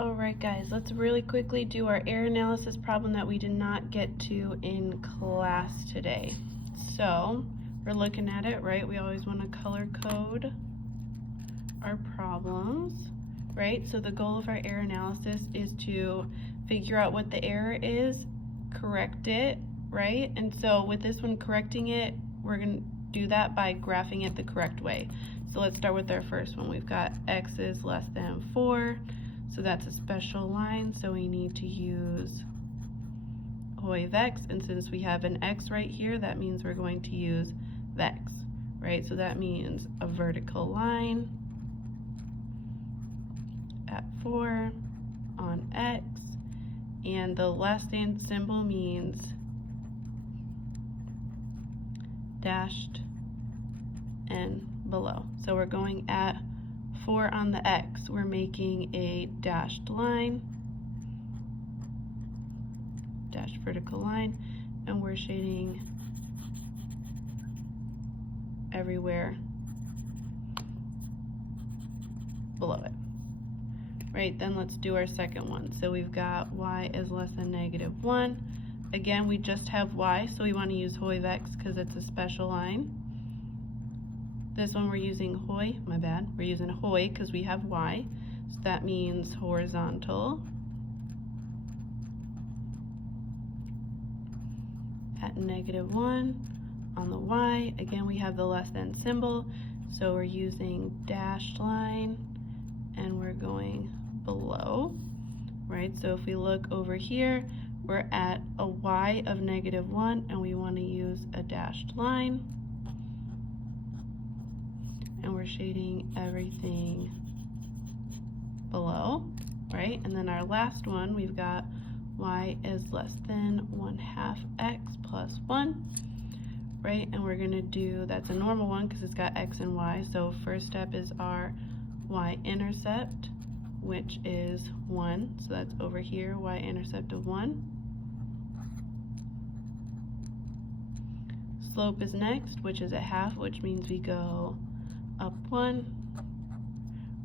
Alright guys, let's really quickly do our error analysis problem that we did not get to in class today. So, we're looking at it, right? We always want to color code our problems, right? So the goal of our error analysis is to figure out what the error is, correct it, right? And so with this one, correcting it, we're going to do that by graphing it the correct way. So let's start with our first one. We've got x is less than 4. So that's a special line, so we need to use Hoy vex, and since we have an x right here, that means we're going to use vex, right? So that means a vertical line at 4 on x, and the less than symbol means dashed and below. So we're going at 4 on the x, we're making a dashed line, dashed vertical line, and we're shading everywhere below it. Right, then let's do our second one. So we've got y is less than -1. Again, we just have y, so we want to use Hoy vex because it's a special line. This one we're using Hoy, my bad, we're using Hoy because we have y, so that means horizontal at -1 on the y. Again, we have the less than symbol, so we're using dashed line and we're going below, right? So if we look over here, we're at a y of -1 and we want to use a dashed line. And we're shading everything below, right? And then our last one, we've got y is less than 1/2 x plus 1, right? And we're gonna do, that's a normal one because it's got x and y. So first step is our y-intercept, which is 1. So that's over here, y-intercept of 1. Slope is next, which is a 1/2, which means we go up 1,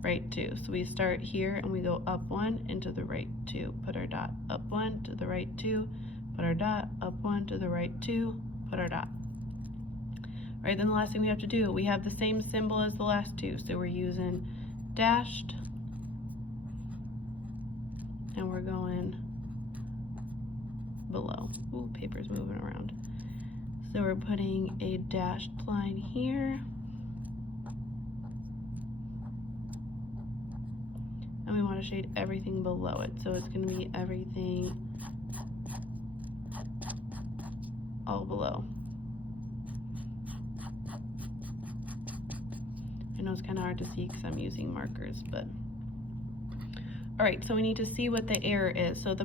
right 2. So we start here and we go up 1 into the right 2. Put our dot. Up 1 to the right 2. Put our dot. Up 1 to the right 2. Put our dot. Right, then the last thing we have to do, we have the same symbol as the last two. So we're using dashed and we're going below. Ooh, paper's moving around. So we're putting a dashed line here. And we want to shade everything below it. So it's going to be everything all below. I know it's kind of hard to see because I'm using markers, but alright, so we need to see what the error is. So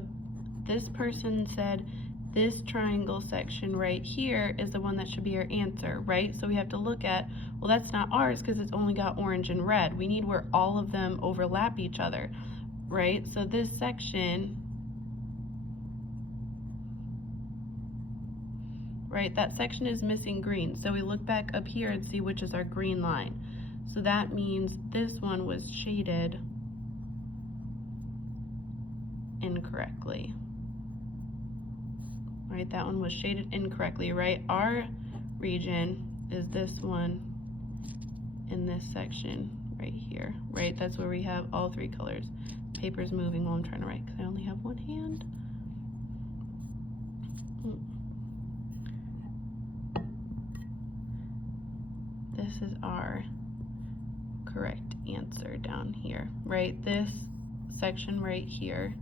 this person said this triangle section right here is the one that should be our answer, right? So we have to look at, well, that's not ours because it's only got orange and red. We need where all of them overlap each other, right? So this section, right, that section is missing green. So we look back up here and see which is our green line. So that means this one was shaded incorrectly. Right, that one was shaded incorrectly, right? Our region is this one in this section right here, right? That's where we have all 3 colors. Paper's moving while I'm trying to write because I only have one hand. This is our correct answer down here, right? This section right here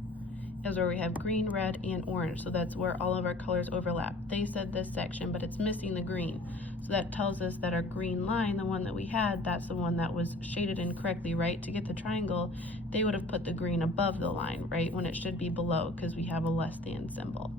is where we have green, red, and orange. So that's where all of our colors overlap. They said this section, but it's missing the green. So that tells us that our green line, the one that we had, that's the one that was shaded incorrectly, right? To get the triangle, they would have put the green above the line, right? When it should be below because we have a less than symbol.